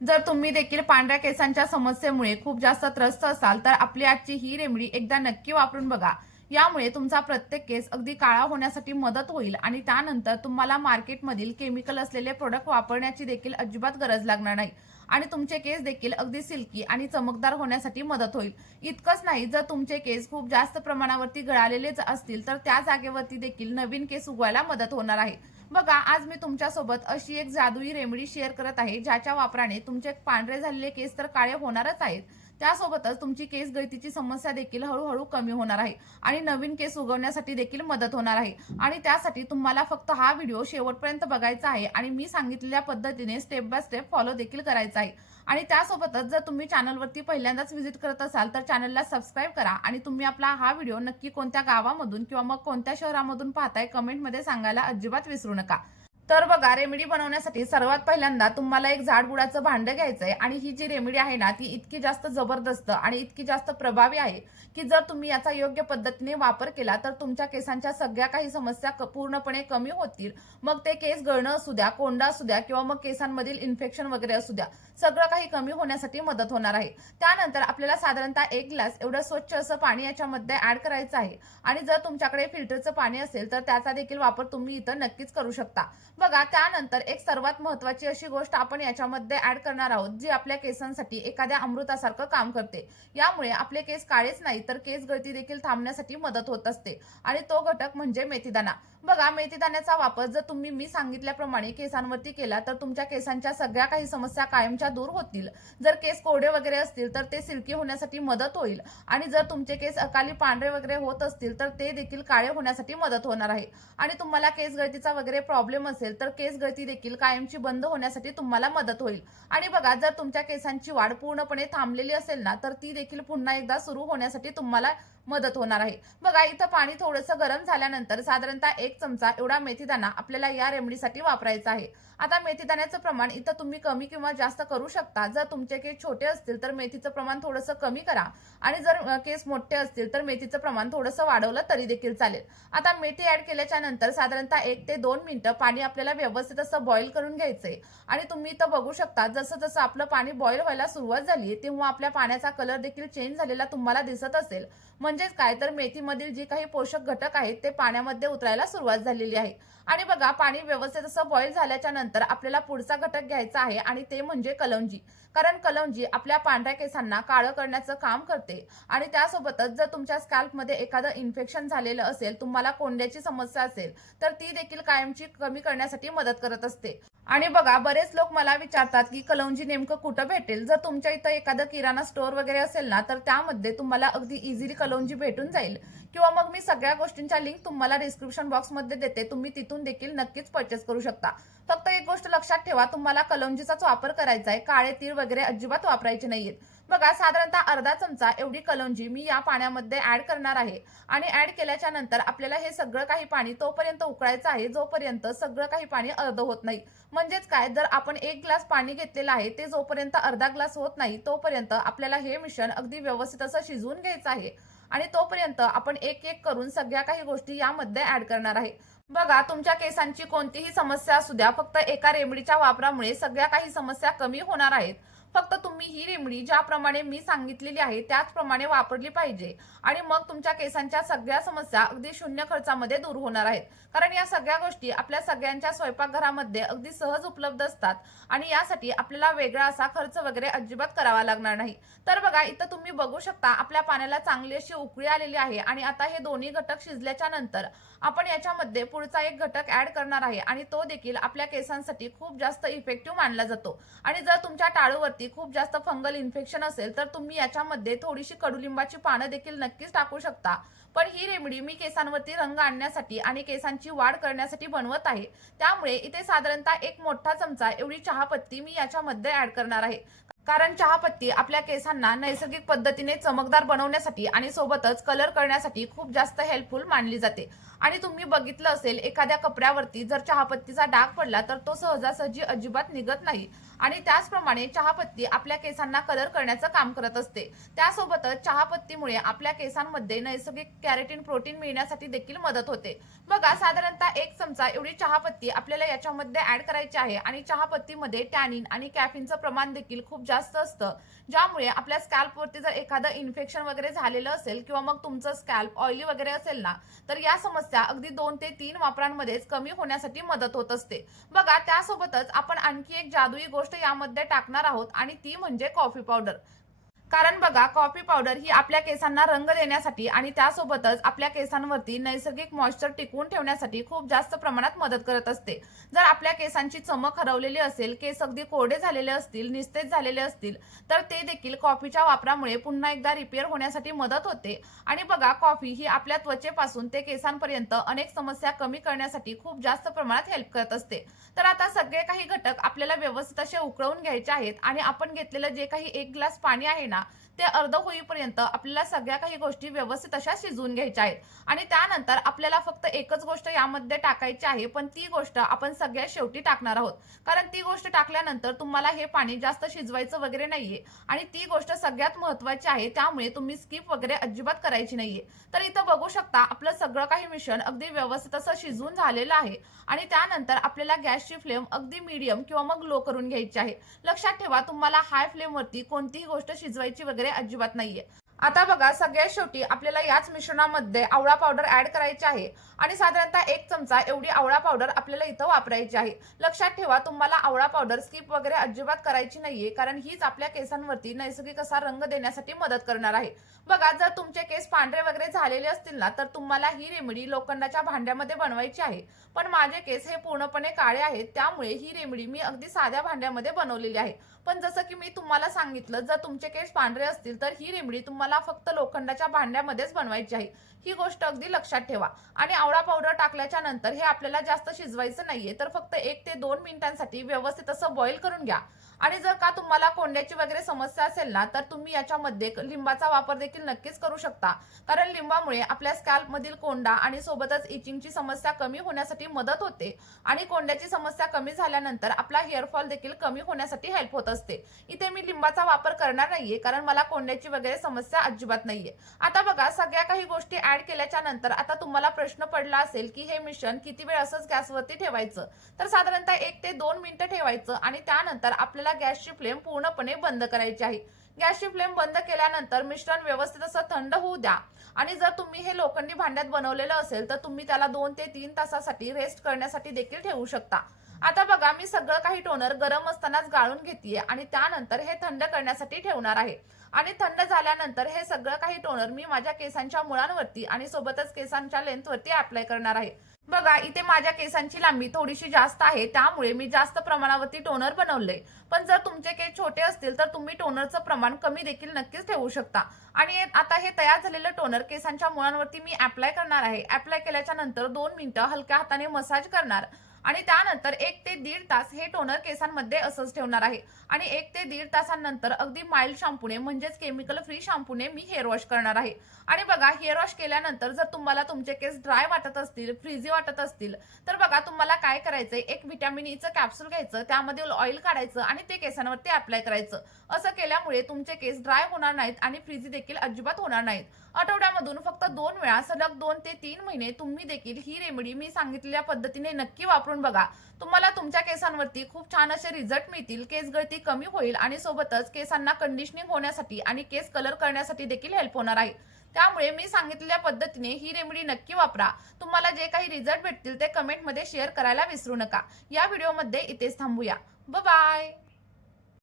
जर तुम्ही देखील पांढऱ्या केसांच्या समस्येमुळे खूप जास्त त्रस्त असाल तर आपली आजची ही रेमेडी एकदा नक्की वापरून बघा। यामुळे तुमचा प्रत्येक केस अगदी काळा होण्यासाठी मदत होईल आणि त्यानंतर तुम्हाला मार्केटमधील केमिकल असलेले प्रोडक्ट वापरण्याची देखील अजिबात गरज लागणार नाही आणि तुमचे केस देखील अगदी सिल्की आणि चमकदार होण्यासाठी मदत होईल। इतकंच नाही, जर तुमचे केस खूप जास्त प्रमाणावरती गळालेले असतील तर त्या जागेवरती देखील नवीन केस उगवायला मदत होणार आहे। बघा, आज मी तुमच्यासोबत अशी एक जादुई रेमेडी शेअर करत आहे ज्याच्या वापराने तुमचे पांढरे झालेले केस तर काळे होणारच आहेत, त्यासोबतच तुमची केस गळतीची समस्या देखील हळूहळू कमी होणार आहे आणि नवीन केस उगवण्यासाठी देखील मदत होणार आहे। आणि त्यासाठी तुम्हाला फक्त हा व्हिडिओ शेवटपर्यंत बघायचा आहे आणि मी सांगितलेल्या पद्धतीने स्टेप बाय स्टेप फॉलो देखील करायचा आहे। आणि त्यासोबतच जर तुम्ही चॅनलवरती पहिल्यांदाच व्हिजिट करत असाल तर चॅनलला सबस्क्राईब करा आणि तुम्ही आपला हा व्हिडिओ नक्की कोणत्या गावामधून किंवा मग कोणत्या शहरामधून पाहताय कमेंटमध्ये सांगायला अजिबात विसरू नका। तर बघा, रेमेडी बनवण्यासाठी सर्वात पहिल्यांदा तुम्हाला एक जाडबुडाचं भांडं घ्यायचंय आणि ही जी रेमेडी आहे ना ती इतकी जास्त जबरदस्त आणि इतकी जास्त प्रभावी आहे की जर तुम्ही याचा योग्य पद्धतीने वापर केला तर तुमच्या केसांच्या सगळ्या काही समस्या पूर्णपणे कमी होतील। मग ते केस गळणं असू द्या, कोंडा असू द्या किंवा मग केसांमधील इन्फेक्शन वगैरे असू द्या, सगळं काही कमी होण्यासाठी मदत होणार आहे। त्यानंतर आपल्याला साधारणतः 1 ग्लास एवढं स्वच्छ असं पाणी याच्यामध्ये ऍड करायचं आहे आणि जर तुमच्याकडे फिल्टरचं पाणी असेल तर त्याचा देखील वापर तुम्ही इथं नक्कीच करू शकता। बघा, त्यानंतर एक सर्वात महत्त्वाची अशी गोष्ट आपण याच्यामध्ये ऍड करणार आहोत जी आपल्या केसांसाठी एखाद्या अमृतासारखं काम करते। यामुळे आपले केस काळेच नाही तर केस गळती देखील थांबण्यासाठी मदत होत असते आणि तो घटक म्हणजे मेथीदाणा। बघा, मेथीदाण्याचा वापर जर तुम्ही मी सांगितल्याप्रमाणे केसांवरती केला तर तुमच्या केसांच्या सगळ्या काही समस्या कायमच्या दूर होतील। जर केस कोरडे वगैरे असतील तर ते सिल्की होण्यासाठी मदत होईल आणि जर तुमचे केस अकाली पांढरे वगैरे होत असतील तर ते देखील काळे होण्यासाठी मदत होणार आहे। आणि तुम्हाला केस गळतीचा वगैरे प्रॉब्लेम असेल तर केस गळती देखील कायमची बंद होण्यासाठी तुम्हाला मदत होईल। आणि बघा, जर तुमच्या केसांची वाढ पूर्णपणे थांबलेली असेल ना तर ती देखील पुन्हा एकदा सुरू होण्यासाठी तुम्हाला मदत होणार आहे। बघा, इथं पाणी थोडंसं गरम झाल्यानंतर साधारणतः 1 चमचा एवढा मेथीदाणा आपल्याला या रेमेडीसाठी वापरायचा आहे। आता मेथीदाण्याचं प्रमाण इथं तुम्ही कमी किंवा जास्त करू शकता। जर तुमचे केस छोटे असतील तर मेथीचं प्रमाण थोडंसं कमी करा आणि जर केस मोठे असतील तर मेथीचं प्रमाण थोडंसं वाढवलं तरी देखील चालेल। आता मेथी ऍड केल्याच्या नंतर साधारणतः 1 ते 2 मिनिटं पाणी आपल्याला व्यवस्थित असं बॉईल करून घ्यायचंय आणि तुम्ही इथं बघू शकता जसं जसं आपलं पाणी बॉईल व्हायला सुरुवात झाली तेव्हा आपल्या पाण्याचा कलर देखील चेंज झालेला तुम्हाला दिसत असेल। म्हणजेच काय तर मेथीमधील जी काही पोषक घटक आहेत ते पाण्यामध्ये उतरायला सुरुवात झालेली आहे। आणि बघा, पाणी व्यवस्थित असं बॉईल झाल्याच्या नंतर आपल्याला पुढचा घटक घ्यायचा आहे आणि ते म्हणजे कलौंजी। कारण कलौंजी आपल्या पांढऱ्या केसांना काळं करण्याचं काम करते आणि त्यासोबतच जर तुमच्या स्कॅल्पमध्ये एखादं इन्फेक्शन झालेलं असेल, तुम्हाला कोंड्याची समस्या असेल तर ती देखील कायमची कमी करण्यासाठी मदत करत असते। आणि बघा, बरेच लोक मला विचारतात की कलौंजी नेमकं कुठं भेटेल। जर तुमच्या इथं एखादं किराणा स्टोअर वगैरे असेल ना तर त्यामध्ये तुम्हाला अगदी इझिली कलौंजी भेटून जाईल किंवा मग मी सगळ्या गोष्टींच्या लिंक तुम्हाला डिस्क्रिप्शन बॉक्समध्ये देते, तुम्ही तिथून देखील नक्कीच परचेस करू शकता। फक्त एक गोष्ट लक्षात ठेवा, तुम्हाला कलौंजीचाच वापर करायचा आहे, काळे तीळ वगैरे अजिबात वापरायचे नाहीयेत। बघा, साधारणतः अर्धा चमचा एवढी कलौंजी मी या पाण्यामध्ये ऍड करणार आहे आणि ऍड केल्याच्या नंतर आपल्याला हे सगळं काही पाणी तोपर्यंत उकळायचं आहे जोपर्यंत सगळं काही पाणी अर्ध होत नाही। म्हणजेच काय, जर आपण 1 ग्लास पाणी घेतलेलं आहे ते जोपर्यंत अर्धा ग्लास होत नाही तोपर्यंत आपल्याला हे मिश्रण अगदी व्यवस्थित असं शिजवून घ्यायचं आहे आणि तोपर्यंत आपण एक एक करून सगळ्या काही गोष्टी यामध्ये ऍड करणार आहे। बघा, तुमच्या केसांची कोणतीही समस्या असू द्या, फक्त एका रेमेडीच्या वापरामुळे सगळ्या काही समस्या कमी होणार आहेत। फक्त तुम्ही ही रेमेडी ज्याप्रमाणे मी सांगितलेली आहे त्याचप्रमाणे वापरली पाहिजे आणि मग तुमच्या केसांच्या सगळ्या समस्या अगदी शून्य खर्चामध्ये दूर होणार आहेत। कारण या सगळ्या गोष्टी आपल्या सगळ्यांच्या स्वयंपाकघरामध्ये अगदी सहज उपलब्ध असतात आणि यासाठी आपल्याला वेगळा असा खर्च वगैरे अजिबात करावा लागणार नाही। तर बघा, इथं तुम्ही बघू शकता आपल्या पाण्याला चांगली अशी उकळी आलेली आहे आणि आता हे दोन्ही घटक शिजल्याच्या नंतर आपण याच्यामध्ये पुढचा एक घटक ऍड करणार आहे आणि तो देखील आपल्या केसांसाठी खूप जास्त इफेक्टिव्ह मानला जातो। आणि जर तुमच्या टाळूवरती खूप जास्त फंगल इन्फेक्शन असेल तर तुम्ही याच्यामध्ये थोडीशी कडुलिंबाची पानं देखील नक्कीच टाकू शकता। पण ही रेमेडी मी केसांवरती रंग आणण्यासाठी आणि केसांची वाढ करण्यासाठी बनवत आहे, त्यामुळे इथे साधारणतः 1 मोठा चमचा एवढी चहापत्ती मी याच्यामध्ये ऍड करणार आहे। कारण चहापत्ती आपल्या केसांना नैसर्गिक पद्धतीने चमकदार बनवण्यासाठी आणि सोबतच कलर करण्यासाठी खूप जास्त हेल्पफुल मानली जाते। आणि तुम्ही बघितलं असेल एखाद्या कपड्यावरती जर चहापत्तीचा डाग पडला तर तो सहजासहजी अजिबात निघत नाही आणि त्याचप्रमाणे चहापत्ती आपल्या केसांना कलर करण्याचं काम करत असते। त्यासोबतच चहापत्तीमुळे आपल्या केसांमध्ये नैसर्गिक कॅरोटीन प्रोटीन मिळण्यासाठी देखील मदत होते। बघा साधारणतः 1 चमचा एवढी चहापत्ती आपल्याला याच्यामध्ये ऍड करायची आहे आणि चहापत्तीमध्ये टॅनिन आणि कॅफीनचं प्रमाण देखील खूप जास्त असतं, ज्यामुळे आपल्या स्कॅल्पवरती जर एखादं इन्फेक्शन वगैरे झालेलं असेल किंवा मग तुमचं स्कॅल्प ऑइली वगैरे असेल ना, तर या समस्या अगदी 2 ते 3 वापरांमध्येच कमी होण्यासाठी मदत होत असते। बघा त्यासोबतच आपण आणखी एक जादुई गोष्ट यामध्ये टाकणार आहोत आणि ती म्हणजे कॉफी पावडर। कारण बघा कॉफी पावडर ही आपल्या केसांना रंग देण्यासाठी आणि त्यासोबतच आपल्या केसांवरती नैसर्गिक मॉइश्चर टिकवून ठेवण्यासाठी खूप जास्त प्रमाणात मदत करत असते। जर आपल्या केसांची चमक हरवलेली असेल, केस अगदी कोरडे झालेले असतील, निस्तेज झालेले असतील, तर ते देखील कॉफीच्या वापरामुळे पुन्हा एकदा रिपेअर होण्यासाठी मदत होते। आणि बघा कॉफी ही आपल्या त्वचेपासून ते केसांपर्यंत अनेक समस्या कमी करण्यासाठी खूप जास्त प्रमाणात हेल्प करत असते। तर आता सगळे काही घटक आपल्याला व्यवस्थित असे उकळून घ्यायचे आहेत आणि आपण घेतलेलं जे काही 1 ग्लास पाणी आहे ना, ते अर्ध होईपर्यंत आपल्याला सगळ्या काही गोष्टी व्यवस्थित अशा शिजवून घ्यायच्या आहेत। आणि त्यानंतर आपल्याला फक्त एकच गोष्ट यामध्ये टाकायची आहे, पण ती गोष्ट आपण सगळ्यात शेवटी टाकणार आहोत। कारण ती गोष्ट टाकल्यानंतर तुम्हाला हे पाणी जास्त शिजवायचं वगैरे नाहीये आणि ती गोष्ट सगळ्यात महत्त्वाची आहे, त्यामुळे तुम्ही स्किप वगैरे अजिबात करायची नाहीये। तर इथं बघू शकता आपलं सगळं काही मिश्रण अगदी व्यवस्थित असं शिजवून झालेलं आहे आणि त्यानंतर आपल्याला गॅसची फ्लेम अगदी मीडियम किंवा मग लो करून घ्यायची आहे। लक्षात ठेवा तुम्हाला हाय फ्लेमवरती कोणतीही गोष्ट शिजवायची वगैरे अजिबात नाहीये। आता बघा सगळ्यात शेवटी आपल्याला याच मिश्रणामध्ये आवळा पावडर ऍड करायची आहे आणि साधारणतः 1 चमचा एवढी आवळा पावडर आपल्याला इथं वापरायची आहे। लक्षात ठेवा तुम्हाला आवळा पावडर स्किप वगैरे अजिबात करायची नाहीये, कारण हीच आपल्या केसांवरती नैसर्गिक असा रंग देण्यासाठी मदत करणार आहे। बघा जर तुमचे केस पांढरे वगैरे झालेले असतील ना, तर तुम्हाला ही रेमेडी लोखंडाच्या भांड्यामध्ये बनवायची आहे, पण माझे केस हे पूर्णपणे काळे आहेत, त्यामुळे ही रेमेडी मी अगदी साध्या भांड्यामध्ये बनवलेली आहे। पण जसं की मी तुम्हाला सांगितलं, जर तुमचे केस पांढरे असतील तर ही रेमेडी तुम्हाला फक्त लोखंडाच्या भांड्यामध्येच बनवायची आहे, ही गोष्ट अगदी लक्षात ठेवा। आणि आवळा पावडर टाकल्याच्या नंतर हे आपल्याला जास्त शिजवायचं नाहीये, तर फक्त 1 ते 2 मिनिटांसाठी व्यवस्थित असं बॉईल करून घ्या। आणि जर का तुम्हाला कोंड्याची वगैरे समस्या असेल ना, तर तुम्ही याच्यामध्ये लिंबाचा वापर देखील नक्कीच करू शकता, कारण लिंबामुळे आपल्या स्कॅल्प मधील कोंडा आणि सोबतच इचिंगची समस्या कमी होण्यासाठी मदत होते आणि कोंड्याची समस्या कमी झाल्यानंतर आपला हेअर फॉल देखील कमी होण्यासाठी हेल्प होत असते। इथे मी लिंबाचा वापर करणार नाहीये, कारण मला कोंड्याची वगैरे समस्या अजिबात नाहीये। आता बघा सगळ्या काही गोष्टी ऍड केल्याच्या नंतर आता तुम्हाला प्रश्न पडला असेल की हे मिश्रण किती वेळ असंच गॅसवरती ठेवायचं, तर साधारणतः 1 ते 2 मिनिटं ठेवायचं आणि त्यानंतर आपल्याला गॅसची फ्लेम पूर्णपणे बंद करायची आहे। गॅसची फ्लेम बंद केल्यानंतर मिश्रण व्यवस्थित असं थंड होऊ द्या आणि जर तुम्ही हे लोखंडी भांड्यात बनवलेलं असेल तर तुम्ही त्याला 2 ते 3 तासासाठी रेस्ट करण्यासाठी देखील ठेवू शकता। आता बघा मी सगळं काही टोनर गरम असतानाच गाळून घेतेय आणि त्यानंतर हे थंड करण्यासाठी ठेवणार आहे आणि थंड झाल्यानंतर हे सगळं काही टोनर मी माझ्या केसांच्या मुळांवरती आणि सोबतच केसांच्या लेंथवरती अप्लाय करणार आहे। बघा इथे माझ्या केसांची लांबी थोडीशी जास्त आहे, त्यामुळे मी जास्त प्रमाणावरती टोनर बनवले, पण जर तुमचे केस छोटे असतील तर तुम्ही टोनरचं प्रमाण कमी देखील नक्कीच ठेवू शकता। आणि आता हे तयार झालेलं टोनर केसांच्या मुळांवरती मी अप्लाय करणार आहे। अप्लाय केल्याच्या नंतर 2 मिनिटं हलक्या हाताने मसाज करणार आणि त्यानंतर 1 ते 1.5 तास हे टोनर केसांमध्ये असंच ठेवणार आहे आणि 1 ते 1.5 तासांनंतर अगदी माइल्ड शॅम्पूने म्हणजेच केमिकल फ्री शॅम्पूने मी हेअर वॉश करणार आहे। आणि बघा हेअर वॉश केल्यानंतर जर तुम्हाला तुमचे केस ड्राय वाटत असतील, फ्रीझी वाटत असतील, तर बघा तुम्हाला काय करायचंय, एक व्हिटॅमिन ईचं कॅप्सूल घ्यायचं, त्यामध्ये ऑइल काढायचं आणि ते केसांवरती अप्लाय करायचं। असं केल्यामुळे तुमचे केस ड्राय होणार नाहीत आणि फ्रीझी देखील अजिबात होणार नाहीत। आठवड्यामधून फक्त 2 वेळा सलग 2 ते 3 महिने तुम्ही देखील ही रेमेडी मी सांगितलेल्या पद्धतीने नक्की वापरून बघा। तुम्हाला तुमच्या केसांवरती खूप छान असे रिझल्ट मिळतील, केस गळती कमी होईल आणि सोबतच केसांना कंडिशनिंग होण्यासाठी आणि केस कलर करण्यासाठी देखील हेल्प होणार आहे। त्यामुळे मी सांगितलेल्या पद्धतीने ही रेमेडी नक्की वापरा। तुम्हाला जे काही रिझल्ट भेटतील ते कमेंटमध्ये शेअर करायला विसरू नका। या व्हिडिओमध्ये इथेच थांबूया। Bye bye.